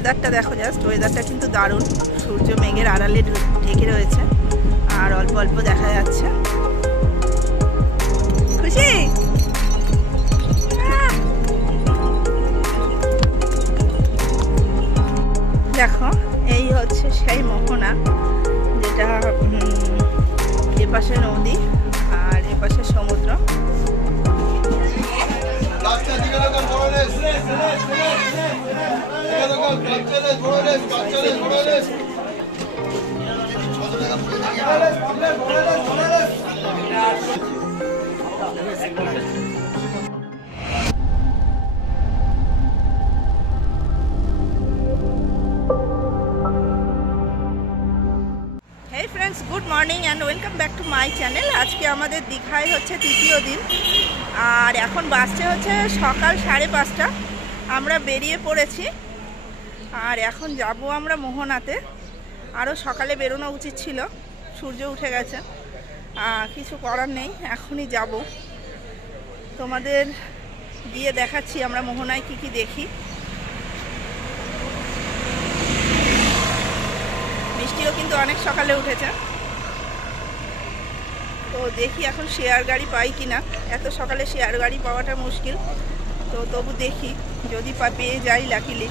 ওয়েদারটা দেখো, জাস্ট ওয়েদারটা কিন্তু দারুণ। সূর্য মেঘের আড়ালে ঢেকে রয়েছে আর অল্প অল্প দেখা যাচ্ছে। খুশি? দেখো এই হচ্ছে সেই মোহনা, যেটা এপাশে নদী আর এপাশে সমুদ্র। Hey friends, good morning and welcome back to my channel. আজকে আমাদের দীঘায় হচ্ছে তৃতীয় দিন আর এখন বাসে হচ্ছে সকাল 5:30। আমরা বেরিয়ে পড়েছি আর এখন যাব আমরা মোহনাতে। আরও সকালে বেরোনো উচিত ছিল, সূর্য উঠে গেছে, কিছু করার নেই, এখনই যাব। তোমাদের গিয়ে দেখাচ্ছি আমরা মোহনায় কি কি দেখি। মিষ্টিও কিন্তু অনেক সকালে উঠেছে, তো দেখি এখন শেয়ার গাড়ি পাই কিনা। এত সকালে শেয়ার গাড়ি পাওয়াটা মুশকিল, তো তবু দেখি যদি পেয়ে যাই লাকিলি,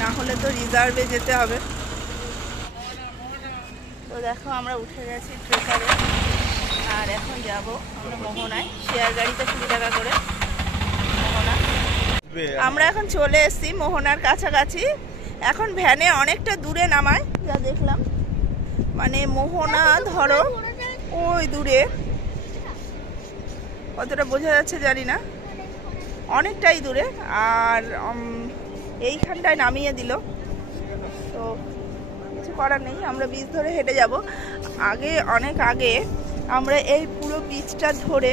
না হলে তো রিজার্ভে যেতে হবে। তো দেখো আমরা উঠে গেছি ট্রেকারে আর এখন যাব আমরা মোহনায়, শেয়ার গাড়িতে 20 টাকা করে মোহনা। আমরা এখন চলে এসেছি মোহনার কাছাকাছি। এখন ভ্যানে অনেকটা দূরে নামায় যা দেখলাম, মানে মোহনা ধরো ওই দূরে, কতটা বোঝা যাচ্ছে জানি না, অনেকটাই দূরে। আর এইখানটায় নামিয়ে দিল, তো কিছু করার নেই, আমরা বীজ ধরে হেঁটে যাব। অনেক আগে আমরা এই পুরো বীজটা ধরে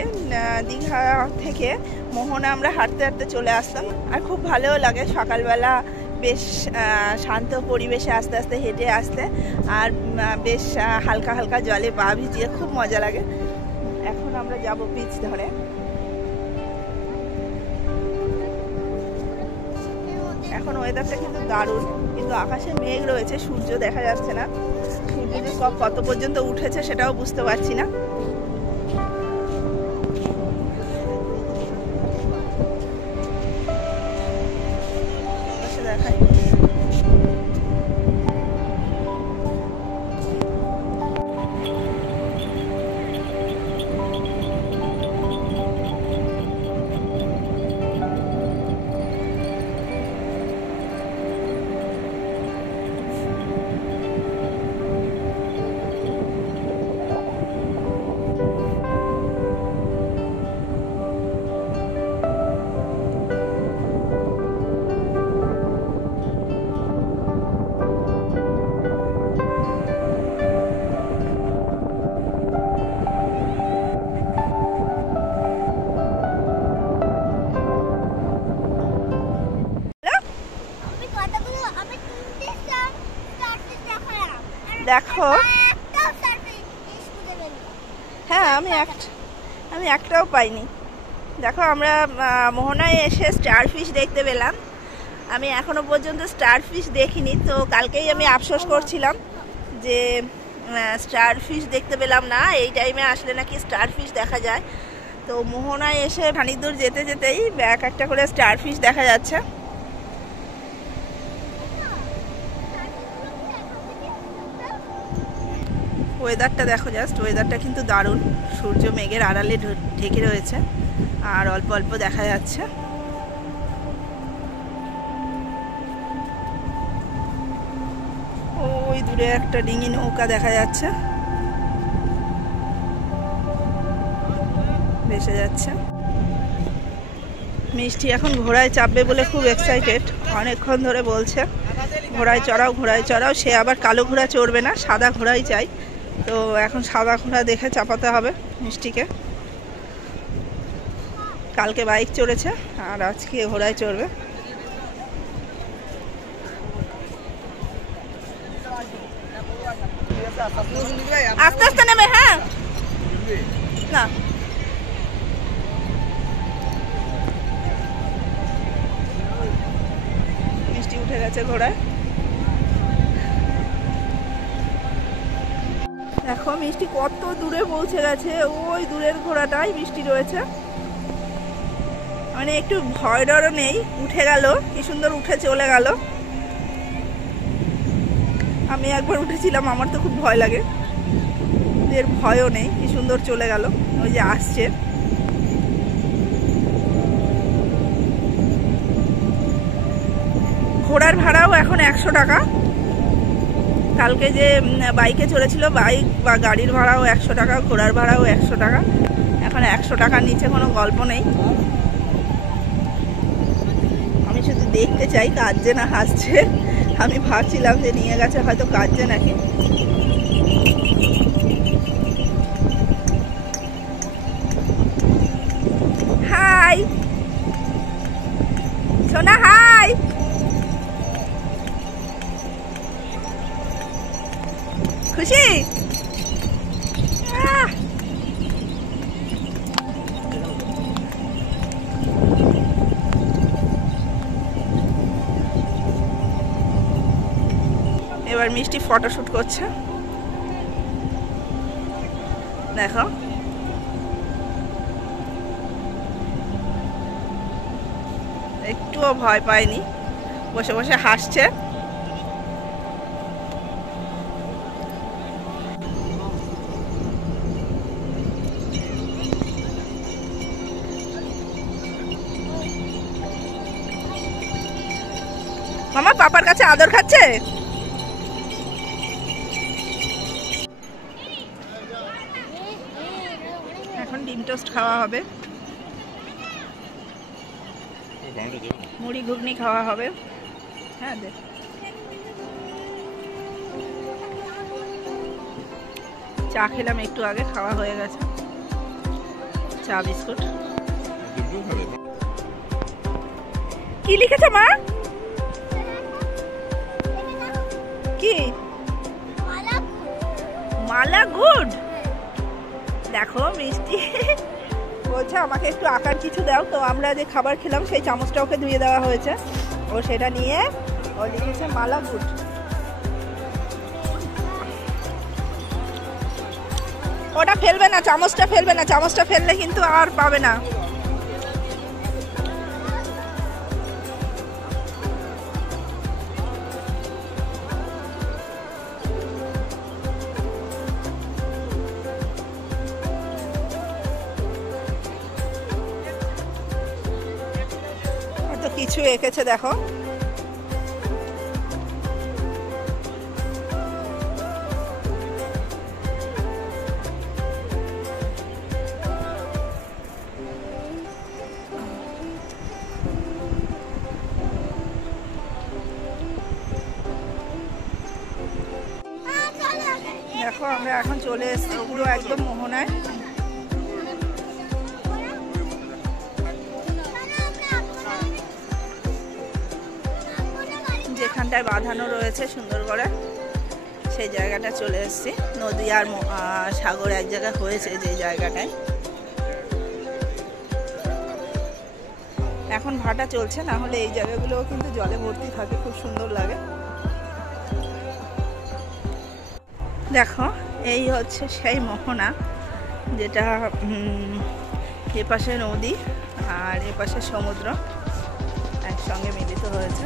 দীঘা থেকে মোহনা আমরা হাঁটতে হাঁটতে চলে আসতাম। আর খুব ভালোও লাগে সকালবেলা, বেশ শান্ত পরিবেশে আস্তে আস্তে হেঁটে আসতে, আর বেশ হালকা হালকা জলে পা ভিজিয়ে খুব মজা লাগে। এখন আমরা যাব বীজ ধরে। এখন ওয়েদারটা কিন্তু দারুণ, কিন্তু আকাশে মেঘ রয়েছে, সূর্য দেখা যাচ্ছে না। সূর্য যে কত পর্যন্ত উঠেছে সেটাও বুঝতে পারছি না। দেখাই দেখো। হ্যাঁ আমি একটাও পাইনি। দেখো আমরা মোহনায় এসে স্টার ফিশ দেখতে পেলাম। আমি এখনো পর্যন্ত স্টার ফিশ দেখিনি, তো কালকেই আমি আফসোস করছিলাম যে স্টার ফিশ দেখতে পেলাম না। এই টাইমে আসলে নাকি স্টার ফিশ দেখা যায়। তো মোহনায় এসে খানিক দূর যেতে যেতেই এক একটা করে স্টার ফিশ দেখা যাচ্ছে। ওয়েদারটা দেখো, জাস্ট ওয়েদারটা কিন্তু দারুণ। সূর্য মেঘের আড়ালে ঢেকে রয়েছে আর অল্প অল্প দেখা যাচ্ছে। ওই দূরে একটা ডিঙি নৌকা দেখা যাচ্ছে, ভেসে যাচ্ছে। মিষ্টি এখন ঘোড়ায় চাপবে বলে খুব এক্সাইটেড, অনেকক্ষণ ধরে বলছে ঘোড়ায় চড়াও ঘোড়ায় চড়াও। সে আবার কালো ঘোড়া চড়বে না, সাদা ঘোড়াই চাই। তো এখন সাদা ঘোড়া দেখে চাপাতে হবে মিষ্টিকে। কালকে বাইক চড়েছে আর আজকে ঘোড়ায় চড়বে। আস্তে আস্তে নেমে, হ্যাঁ না উঠে গেছে ঘোড়ায়। দেখো মিষ্টি কত দূরে পৌঁছে গেছে, ওই দূরের ঘোড়াটাই মিষ্টি রয়েছে। মানে একটু ভয় ডরও নেই, উঠে গেল, কি সুন্দর উঠে চলে গেল। আমি একবার উঠেছিলাম, আমার তো খুব ভয় লাগে, এর ভয়ও নেই, কি সুন্দর চলে গেল। ওই যে আসছে। ঘোড়ার ভাড়াও এখন 100 টাকা। কালকে যে বাইকে চলেছিল, বাইক বা গাড়ির ভাড়াও 100 টাকা, ঘোড়ার ভাড়াও 100 টাকা। এখন 100 টাকার নিচে কোনো গল্প নেই। আমি শুধু দেখতে চাই কাঁদছে না হাসছে। আমি ভাবছিলাম যে নিয়ে গেছে হয়তো কাঁদছে নাকি। হাই সোনা, হাই। খুশি? এবার মিষ্টি ফটোশুট করছে, দেখো। একটুও ভয় পায়নি, বসে বসে হাসছে। মামা পাপার কাছে আদর খাচ্ছে। এখন ডিম টোস্ট খাওয়া হবে, মুড়ি ঘুগনি খাওয়া হবে। হ্যাঁ দেখ, চা খেলাম একটু আগে, খাওয়া হয়ে গেছে, চা বিস্কুট। কি লিখেছে মা? কি? মালা গুড। দেখো মিষ্টি বলছে আমাকে একটু আকার কিছু দাও, তো আমরা যে খাবার খেলাম সেই চামচটা ওকে ধুয়ে দেওয়া হয়েছে, ও সেটা নিয়ে ও লিখেছে মালা গুড। ওটা ফেলবে না, চামচটা ফেলবে না, চামচটা ফেললে কিন্তু আর পাবে না। কিছু এঁকেছে দেখো। দেখো আমরা এখন চলে এসেছি পুরো একদম মোহনায়। যেখানটায় বাঁধানো রয়েছে সুন্দর করে, সেই জায়গাটা চলে এসেছি। নদী আর সাগর এক জায়গায় হয়েছে যে জায়গাটায়। এখন ভাটা চলছে, না হলে এই জায়গাগুলোও কিন্তু জলে ভর্তি থাকে, খুব সুন্দর লাগে। দেখো এই হচ্ছে সেই মোহনা, যেটা এপাশে নদী আর এপাশে সমুদ্র একসঙ্গে মিলিত হয়েছে।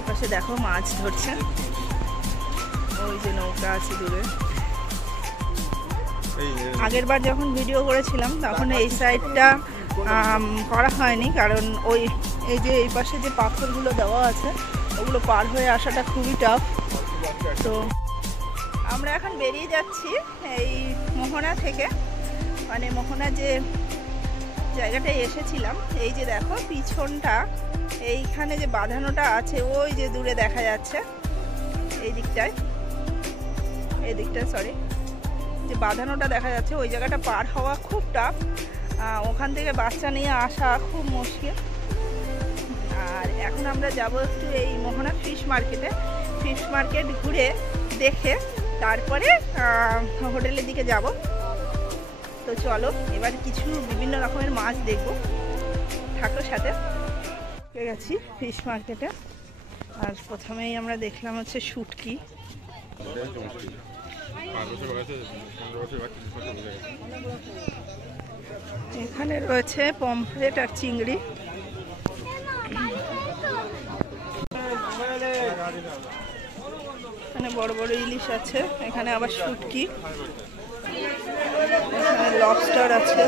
এপাশে দেখো মাছ ধরছে, ওই যে নৌকা আছে দূরে। আগের বার যখন ভিডিও করেছিলাম তখন এই সাইডটা করা হয়নি, কারণ ওই এই যে এই পাশে যে পাথরগুলো দেওয়া আছে ওগুলো পার হয়ে আসাটা খুবই টাফ। তো আমরা এখন বেরিয়ে যাচ্ছি এই মোহনা থেকে, মানে মোহনা যে জায়গাটায় এসেছিলাম। এই যে দেখো পিছনটা, এইখানে যে বাঁধানোটা আছে ওই যে দূরে দেখা যাচ্ছে, এই দিকটায়, এই দিকটায় সরি, যে বাঁধানোটা দেখা যাচ্ছে ওই জায়গাটা পার হওয়া খুব টাফ। ওখান থেকে বাচ্চা নিয়ে আসা খুব মুশকিল। আর এখন আমরা যাব একটু এই মোহনা ফিশ মার্কেটে। ফিশ মার্কেট ঘুরে দেখে তারপরে হোটেলের দিকে যাব। তো চলো এবার কিছু বিভিন্ন রকমের মাছ দেখবো। থাকো সাথে। গেছি ফিশ মার্কেটে, আর প্রথমেই আমরা দেখলাম হচ্ছে শুটকি। এখানে রয়েছে পমফ্রেট আর চিংড়ি। এখানে বড় বড় ইলিশ আছে, এখানে আবার শুটকি, এখানে লবস্টার আছে।